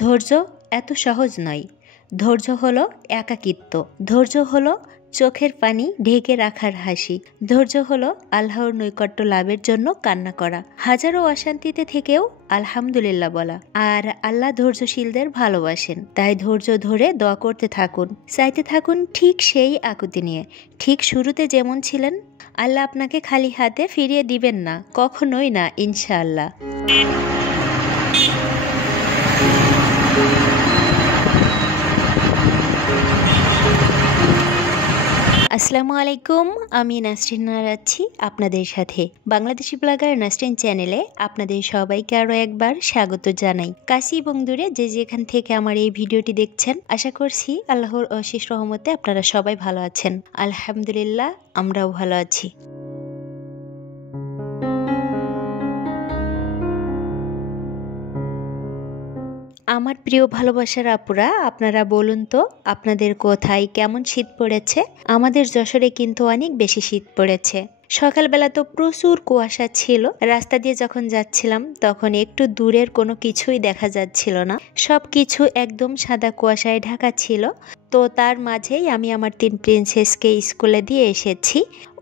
ধৈর্য এত সহজ নয়। ধৈর্য হলো একাকিত্ব, ধৈর্য হলো চোখের পানি ঢেকে রাখার হাসি, ধৈর্য হলো আল্লাহর নৈকট্য লাভের জন্য কান্না করা, হাজারো অশান্তিতে থেকেও আলহামদুলিল্লাহ বলা। আর আল্লাহ ধৈর্যশীলদের ভালোবাসেন। তাই ধৈর্য ধরে দোয়া করতে থাকুন, চাইতে থাকুন ঠিক সেই আকুতি নিয়ে। ঠিক শুরুতে যেমন ছিলেন, আল্লাহ আপনাকে খালি হাতে ফিরিয়ে দিবেন না, কখনোই না, ইনশাআল্লাহ। আসসালামু আলাইকুম, আমি নাসরিন আছি আপনাদের সাথে। বাংলাদেশি ব্লগার নাসরিন চ্যানেলে আপনাদের সবাইকে আরও একবার স্বাগত জানাই। কাছে এবং দূরে যে যেখান থেকে আমার এই ভিডিওটি দেখছেন, আশা করছি আল্লাহর অশেষ রহমতে আপনারা সবাই ভালো আছেন। আলহামদুলিল্লাহ, আমরাও ভালো আছি। আমার প্রিয় ভালোবাসার আপুরা, আপনারা বলুন তো আপনাদের কোথায় কেমন শীত পড়েছে? আমাদের যশোরে কিন্তু অনেক বেশি শীত পড়েছে। সকালবেলা তো প্রচুর কুয়াশা ছিল। রাস্তা দিয়ে যখন যাচ্ছিলাম তখন একটু দূরের কোনো কিছুই দেখা যাচ্ছিল না, সব কিছু একদম সাদা কুয়াশায় ঢাকা ছিল। তো তার মাঝেই আমি আমার 3 প্রিন্সেসকে স্কুলে দিয়ে এসেছি।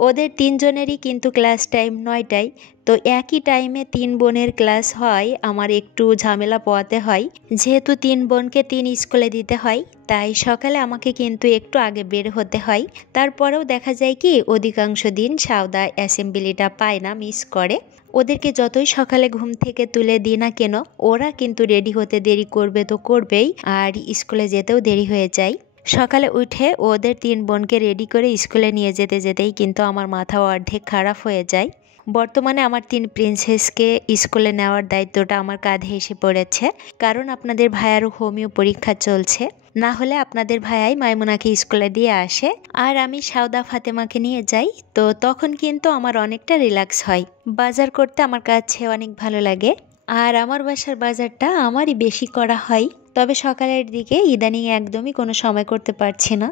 ওদের 3 জনেরই কিন্তু ক্লাস টাইম 9টায়। তো একই টাইমে 3 বোনের ক্লাস হয়, আমার একটু ঝামেলা পোয়াতে হয়। যেহেতু 3 বোনকে 3 স্কুলে দিতে হয়, তাই সকালে আমাকে কিন্তু একটু আগে বের হতে হয়। তারপরেও দেখা যায় কি অধিকাংশ দিন সাউদা অ্যাসেম্বলিটা পায় না, মিস করে। ওদেরকে যতই সকালে ঘুম থেকে তুলে দিই না কেন, ওরা কিন্তু রেডি হতে দেরি করবে তো করবেই, আর স্কুলে যেতেও দেরি হয়ে যায়। সকালে উঠে ওদের 3 বোনকে রেডি করে স্কুলে নিয়ে যেতে যেতেই কিন্তু আমার মাথা অর্ধেক খারাপ হয়ে যায়। বর্তমানে আমার 3 প্রিন্সেসকে স্কুলে নেওয়ার দায়িত্বটা আমার কাঁধে এসে পড়েছে, কারণ আপনাদের ভাইয়ারও হোমিও পরীক্ষা চলছে। না হলে আপনাদের ভাইয়াই মাইমুনাকে স্কুলে দিয়ে আসে, আর আমি সাউদা ফাতেমাকে নিয়ে যাই। তো তখন কিন্তু আমার অনেকটা রিল্যাক্স হয়। বাজার করতে আমার কাছে অনেক ভালো লাগে, আর আমার বাসার বাজারটা আমারই বেশি করা হয়। তবে সকালের দিকে ইদানিং একদমই কোনো সময় করতে পারছি না।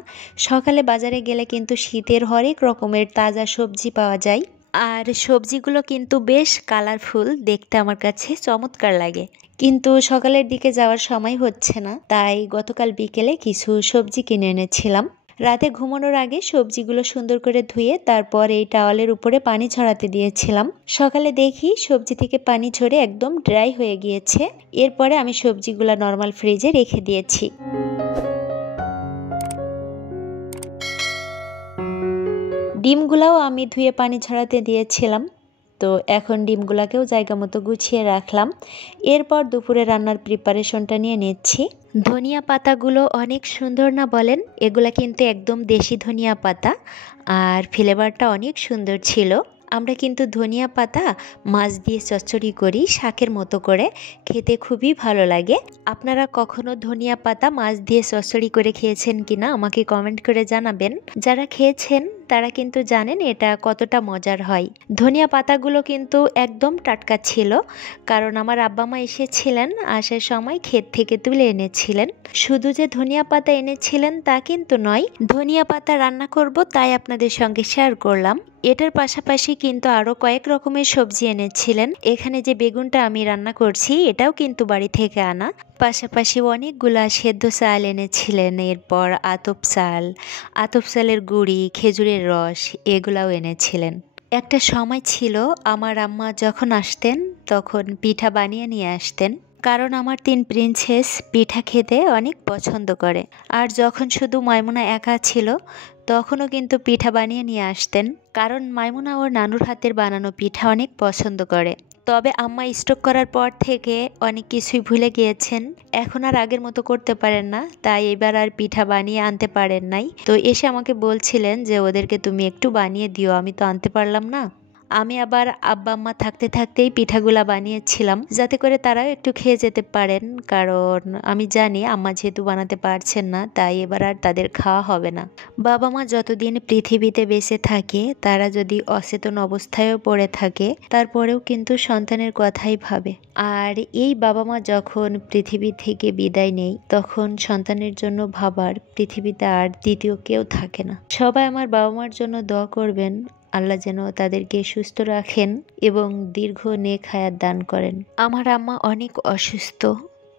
সকালে বাজারে গেলে কিন্তু শীতের হরেক রকমের তাজা সবজি পাওয়া যায়, আর সবজিগুলো কিন্তু বেশ কালারফুল, দেখতে আমার কাছে চমৎকার লাগে। কিন্তু সকালের দিকে যাওয়ার সময় হচ্ছে না, তাই গতকাল বিকেলে কিছু সবজি কিনে এনেছিলাম। রাতে ঘুমানোর আগে সবজিগুলো সুন্দর করে ধুয়ে তারপর এই টাওয়ালের উপরে পানি ঝরাতে দিয়েছিলাম। সকালে দেখি সবজি থেকে পানি ঝরে একদম ড্রাই হয়ে গিয়েছে। এরপরে আমি সবজিগুলো নর্মাল ফ্রিজে রেখে দিয়েছি। ডিমগুলাও আমি ধুয়ে পানি ঝরাতে দিয়েছিলাম। তো এখন ডিমগুলাকেও জায়গা মতো গুছিয়ে রাখলাম। এরপর দুপুরে রান্নার প্রিপারেশনটা নিয়ে নিচ্ছি। ধনিয়া পাতাগুলো অনেক সুন্দর না বলেন? এগুলা কিন্তু একদম দেশি ধনিয়া পাতা, আর ফ্লেভারটা অনেক সুন্দর ছিল। আমরা কিন্তু ধনিয়া পাতা মাছ দিয়ে চচ্চড়ি করি শাকের মতো করে, খেতে খুবই ভালো লাগে। আপনারা কখনো ধনিয়া পাতা মাছ দিয়ে চচ্চড়ি করে খেয়েছেন কিনা আমাকে কমেন্ট করে জানাবেন। যারা খেয়েছেন তারা কিন্তু জানেন এটা কতটা মজার হয়। ধনিয়া পাতাগুলো কিন্তু একদম টাটকা ছিল, কারণ আমার আব্বা মা এসেছিলেন, আসার সময় ক্ষেত থেকে তুলে এনেছিলেন। শুধু যে ধনিয়া পাতা এনেছিলেন তা কিন্তু নয়, ধনিয়া পাতা রান্না করব তাই আপনাদের সঙ্গে শেয়ার করলাম। এটার পাশাপাশি কিন্তু আরও কয়েক রকমের সবজি এনেছিলেন। এখানে যে বেগুনটা আমি রান্না করছি এটাও কিন্তু বাড়ি থেকে আনা। পাশাপাশি অনেকগুলা সেদ্ধ চাল এনেছিলেন, এরপর আতপ চালের গুঁড়ি, খেজুরের রস, এগুলাও এনেছিলেন। একটা সময় ছিল আমার আম্মা যখন আসতেন তখন পিঠা বানিয়ে নিয়ে আসতেন, কারণ আমার 3 প্রিন্সেস পিঠা খেতে অনেক পছন্দ করে। আর যখন শুধু মাইমুনা একা ছিল তখনও কিন্তু পিঠা বানিয়ে নিয়ে আসতেন, কারণ মাইমুনা ওর নানুর হাতের বানানো পিঠা অনেক পছন্দ করে। তবে আম্মা স্ট্রোক করার পর থেকে অনেক কিছুই ভুলে গিয়েছেন, এখন আর আগের মতো করতে পারেন না, তাই এবার আর পিঠা বানিয়ে আনতে পারেন নাই। তো এসে আমাকে বলছিলেন যে ওদেরকে তুমি একটু বানিয়ে দিও, আমি তো আনতে পারলাম না। আমি আবার আব্বা আম্মা থাকতে থাকতেই পিঠাগুলা বানিয়েছিলাম, যাতে করে তারাও একটু খেয়ে যেতে পারেন, কারণ আমি জানি আম্মা যেহেতু বানাতে পারছেন না তাই এবার আর তাদের খাওয়া হবে না। বাবা মা যতদিন পৃথিবীতে বেঁচে থাকে, তারা যদি অচেতন অবস্থায়ও পড়ে থাকে, তারপরেও কিন্তু সন্তানের কথাই ভাবে। আর এই বাবা মা যখন পৃথিবী থেকে বিদায় নেই, তখন সন্তানের জন্য ভাবার পৃথিবীতে আর দ্বিতীয় কেউ থাকে না। সবাই আমার বাবা মার জন্য দোয়া করবেন, আল্লাহ যেন তাদেরকে সুস্থ রাখেন এবং দীর্ঘ নেক হায়াত দান করেন। আমার আম্মা অনেক অসুস্থ,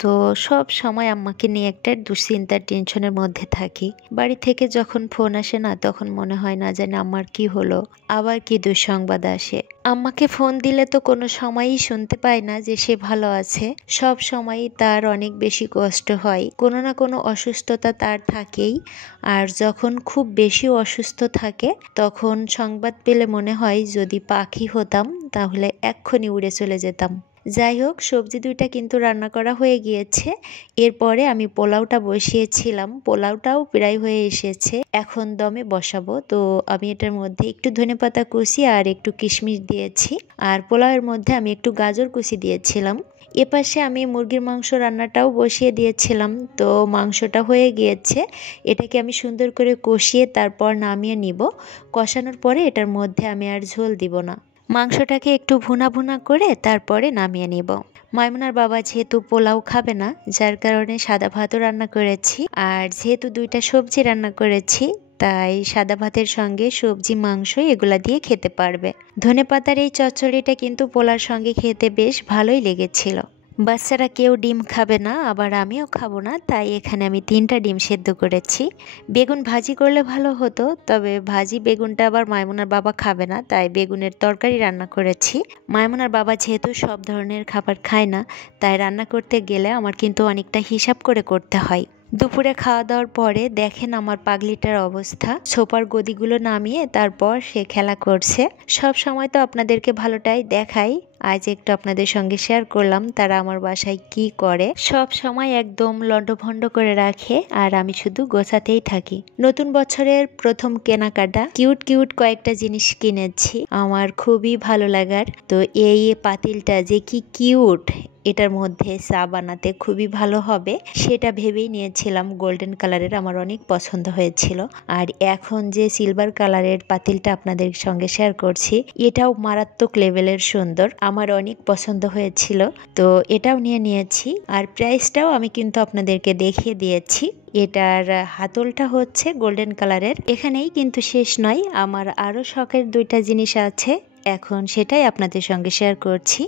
তো সব সময় আম্মাকে নিয়ে একটা দুশ্চিন্তার টেনশনের মধ্যে থাকি। বাড়ি থেকে যখন ফোন আসে না, তখন মনে হয় না জানি আমার কি হলো, আবার কি দুঃসংবাদ আসে। আম্মাকে ফোন দিলে তো কোনো সময়ই শুনতে পাই না যে সে ভালো আছে। সব সময়ই তার অনেক বেশি কষ্ট হয়, কোনো না কোনো অসুস্থতা তার থাকেই। আর যখন খুব বেশি অসুস্থ থাকে তখন সংবাদ পেলে মনে হয় যদি পাখি হতাম তাহলে এক্ষুনি উড়ে চলে যেতাম। যাই হোক, সবজি দুইটা কিন্তু রান্না করা হয়ে গিয়েছে। এরপরে আমি পোলাওটা বসিয়েছিলাম, পোলাওটাও প্রায় হয়ে এসেছে, এখন দমে বসাবো। তো আমি এটার মধ্যে একটু ধনেপাতা কুচি আর একটু কিশমিশ দিয়েছি, আর পোলাওয়ের মধ্যে আমি একটু গাজর কুচি দিয়েছিলাম। এপাশে আমি মুরগির মাংস রান্নাটাও বসিয়ে দিয়েছিলাম। তো মাংসটা হয়ে গিয়েছে, এটাকে আমি সুন্দর করে কষিয়ে তারপর নামিয়ে নিব। কষানোর পরে এটার মধ্যে আমি আর ঝোল দিব না, মাংসটাকে একটু ভুনা ভুনা করে তারপরে নামিয়ে নিব। মাইমুনার বাবা যেহেতু পোলাও খাবে না, যার কারণে সাদা ভাতও রান্না করেছি। আর যেহেতু দুইটা সবজি রান্না করেছি, তাই সাদা ভাতের সঙ্গে সবজি মাংস এগুলা দিয়ে খেতে পারবে। ধনেপাতার এই চচ্চড়িটা কিন্তু পোলার সঙ্গে খেতে বেশ ভালোই লেগেছিল। বাচ্চারা কেউ ডিম খাবে না, আবার আমিও খাবো না, তাই এখানে আমি 3টা ডিম সেদ্ধ করেছি। বেগুন ভাজি করলে ভালো হতো, তবে ভাজি বেগুনটা আবার মাইমুনার বাবা খাবে না, তাই বেগুনের তরকারি রান্না করেছি। মাইমুনার বাবা যেহেতু সব ধরনের খাবার খায় না, তাই রান্না করতে গেলে আমার কিন্তু অনেকটা হিসাব করে করতে হয়। দুপুরে খাওয়া দাওয়ার পরে দেখেন আমার পাগলিটার অবস্থা, সোফার গদিগুলো নামিয়ে তারপর সে খেলা করছে। সব সময় তো আপনাদেরকে ভালোটাই দেখাই, আজ একটু আপনাদের সঙ্গে শেয়ার করলাম তারা আমার বাসায় কি করে। সব সময় একদম লন্ডভন্ড করে রাখে আর আমি শুধু গোছাতেই থাকি। নতুন বছরের প্রথম কেনাকাটা, কিউট কিউট কয়েকটা জিনিস কিনেছি আমার খুবই ভালো লাগার। তো এই পাতিলটা যে কি কিউট, এটার মধ্যে চা বানাতে খুবই ভালো হবে সেটা ভেবেই নিয়েছিলাম। গোল্ডেন কালারের আমার অনেক পছন্দ হয়েছিল। আর এখন যে সিলভার কালারের পাতিলটা আপনাদের সঙ্গে শেয়ার করছি, এটাও মারাত্মক লেভেলের সুন্দর, আমার অনেক পছন্দ হয়েছিল, তো এটাও নিয়ে নিয়েছি। আর প্রাইসটাও আমি কিন্তু আপনাদেরকে দেখিয়ে দিয়েছি। এটার হাতলটা হচ্ছে গোল্ডেন কালারের। এখানেই কিন্তু শেষ নয়, আমার আরও শখের 2টা জিনিস আছে, এখন সেটাই আপনাদের সঙ্গে শেয়ার করছি।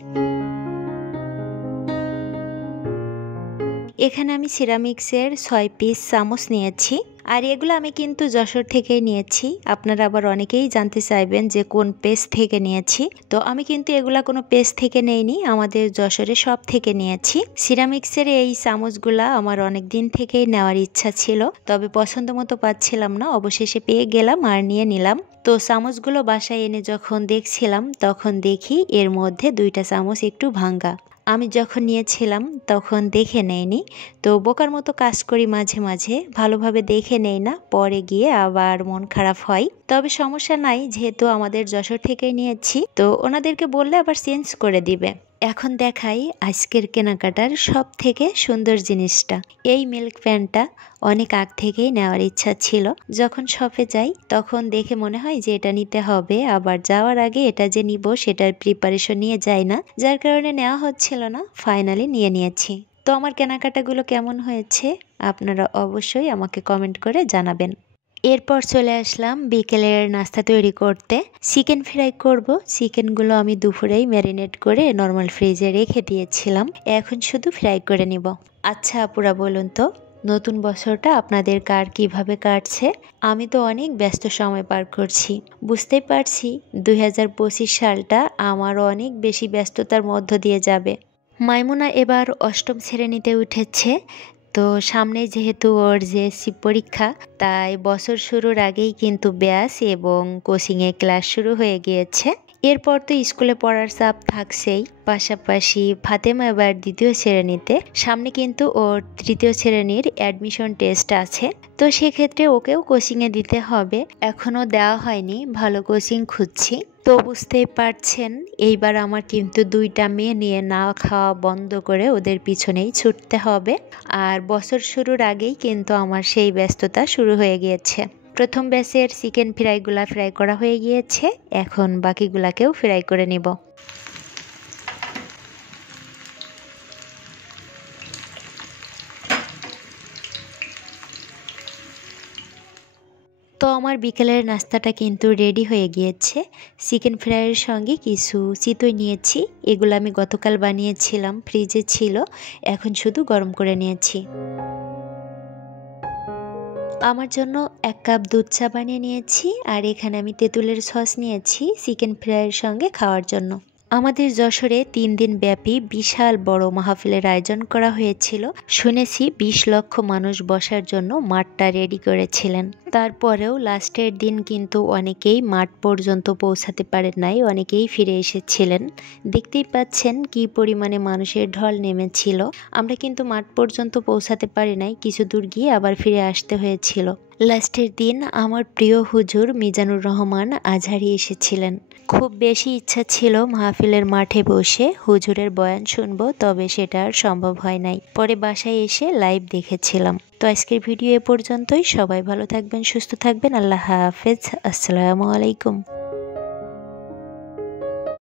এখানে আমি সিরামিক্সের 6 পিস চামচ নিয়েছি, আর এগুলো আমি কিন্তু যশোর থেকেই নিয়েছি। আপনারা আবার অনেকেই জানতে চাইবেন যে কোন পেজ থেকে নিয়েছি, তো আমি কিন্তু এগুলা কোনো পেজ থেকে নেইনি, আমাদের যশোরে সব থেকে নিয়েছি। সিরামিক্সের এই চামচগুলা আমার অনেক দিন থেকেই নেওয়ার ইচ্ছা ছিল, তবে পছন্দ মতো পাচ্ছিলাম না, অবশেষে পেয়ে গেলাম আর নিয়ে নিলাম। তো চামচগুলো বাসায় এনে যখন দেখছিলাম তখন দেখি এর মধ্যে 2টা চামচ একটু ভাঙ্গা। আমি যখন নিয়েছিলাম তখন দেখে নেইনি, তো বোকার মতো কাজ করি মাঝে মাঝে, ভালোভাবে দেখে নেই না, পরে গিয়ে আবার মন খারাপ হয়। তবে সমস্যা নাই, যেহেতু আমাদের যশোর থেকেই নিয়েছি, তো ওনাদেরকে বললে আবার চেঞ্জ করে দিবে। এখন দেখাই আজকের কেনাকাটার সব থেকে সুন্দর জিনিসটা। এই মিল্ক প্যানটা অনেক আগ থেকেই নেওয়ার ইচ্ছা ছিল, যখন শপে যাই তখন দেখে মনে হয় যে এটা নিতে হবে, আবার যাওয়ার আগে এটা যে নিব সেটার প্রিপারেশন নিয়ে যাই না, যার কারণে নেওয়া হচ্ছিল না, ফাইনালি নিয়ে নিয়েছি। তো আমার কেনাকাটাগুলো কেমন হয়েছে আপনারা অবশ্যই আমাকে কমেন্ট করে জানাবেন। এরপর চলে আসলাম বিকেলের নাস্তা তৈরি করতে। চিকেন ফ্রাই করব। চিকেনগুলো আমি দুপুরেই ম্যারিনেট করে নর্মাল ফ্রিজে রেখে দিয়েছিলাম, এখন শুধু ফ্রাই করে নিব। আচ্ছা আপুরা, বলুন তো নতুন বছরটা আপনাদের কার কিভাবে কাটছে? আমি তো অনেক ব্যস্ত সময় পার করছি, বুঝতেই পারছি 2025 সালটা আমার অনেক বেশি ব্যস্ততার মধ্য দিয়ে যাবে। মাইমুনা এবার 8ম শ্রেণীতে উঠেছে, তো সামনে যেহেতু ওর JSC পরীক্ষা, তাই বছর শুরুর আগেই কিন্তু ব্যাচ এবং কোচিংয়ে ক্লাস শুরু হয়ে গিয়েছে। এরপর তো স্কুলে পড়ার চাপ থাকছেই, পাশাপাশি ফাতেমা এবার 2য় শ্রেণীতে, সামনে কিন্তু ওর 3য় শ্রেণীর অ্যাডমিশন টেস্ট আছে, তো সেক্ষেত্রে ওকেও কোচিংয়ে দিতে হবে। এখনও দেওয়া হয়নি, ভালো কোচিং খুঁজছি। তো বুঝতেই পারছেন এইবার আমার কিন্তু 2টা মেয়ে নিয়ে না খাওয়া বন্ধ করে ওদের পিছনেই ছুটতে হবে। আর বছর শুরুর আগেই কিন্তু আমার সেই ব্যস্ততা শুরু হয়ে গিয়েছে। প্রথম ব্যাচের চিকেন ফ্রাইগুলা ফ্রাই করা হয়ে গিয়েছে, এখন বাকিগুলাকেও ফ্রাই করে নিব। তো আমার বিকেলের নাস্তাটা কিন্তু রেডি হয়ে গিয়েছে। চিকেন ফ্রাইয়ের সঙ্গে কিছু চিতই নিয়েছি, এগুলো আমি গতকাল বানিয়েছিলাম, ফ্রিজে ছিল, এখন শুধু গরম করে নিয়েছি। আমার জন্য 1 কাপ দুধ চা বানিয়ে নিয়েছি, আর এখানে আমি তেঁতুলের সস নিয়েছি চিকেন ফ্রাইয়ের সঙ্গে খাওয়ার জন্য। আমাদের যশোরে 3 দিন ব্যাপী বিশাল বড় মাহফিলের আয়োজন করা হয়েছিল। শুনেছি 20 লক্ষ মানুষ বসার জন্য মাঠটা রেডি করেছিলেন। তারপরেও লাস্টের দিন কিন্তু অনেকেই মাঠ পর্যন্ত পৌঁছাতে পারেন নাই, অনেকেই ফিরে এসেছিলেন। দেখতেই পাচ্ছেন কি পরিমাণে মানুষের ঢল নেমেছিল। আমরা কিন্তু মাঠ পর্যন্ত পৌঁছাতে পারি নাই, কিছু দূর গিয়ে আবার ফিরে আসতে হয়েছিল। লাস্টের দিন আমার প্রিয় হুজুর মিজানুর রহমান আজহারি এসেছিলেন। খুব বেশি ইচ্ছা ছিল মাহফিলের মাঠে বসে হুজুরের বয়ান শুনবো, তবে সেটা আর সম্ভব হয় নাই। পরে বাসায় এসে লাইভ দেখেছিলাম। তো আজকের ভিডিও এ পর্যন্তই। সবাই ভালো থাকবেন, সুস্থ থাকবেন। আল্লাহ হাফেজ। আসসালামু আলাইকুম।